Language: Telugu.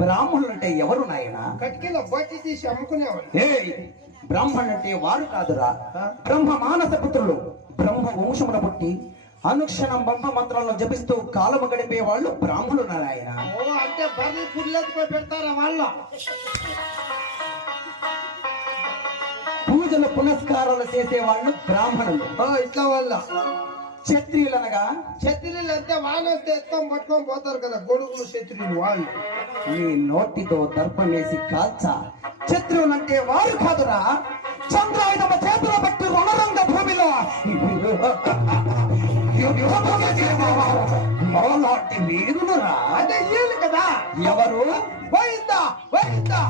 బ్రాహ్మణులు అంటే ఎవరు నాయన? కటికీలో బట్టి తీసి అమ్ముకునేవాడు. బ్రాహ్మణులు అంటే వారు కాదురా, బ్రహ్మ మానస పుత్రులు. బ్రహ్మ వంశమున పుట్టి అనుక్షణం బ్రహ్మ మంత్రాలను జపిస్తూ కాలము గడిపే వాళ్ళు బ్రాహ్మణులు నాయన. ఓ అంటే బర్రె పుల్లెత్తుకొని పెడతారా వాళ్ళు? పూజలు పునస్కారాలు చేసే వాళ్ళు బ్రాహ్మణులు. ఇట్లా వాళ్ళ క్షత్రియులు అనగా క్షత్రియులు అంటే వాన వస్తే ఎత్తుకొని పట్టుకొని పోతారు కదా, గొడుగులు క్షత్రియులు వాళ్ళు. నీ నోటితో దర్పం వేసి కాల్చా. క్షత్రియులు అంటే వారు కాదురా, చంద్రాయుధమ చేతులు బట్టి రణరంగ భూమిలో వీరులురా. అంటే వీళ్ళు కదా. ఎవరు? పోయిందా పోయిందా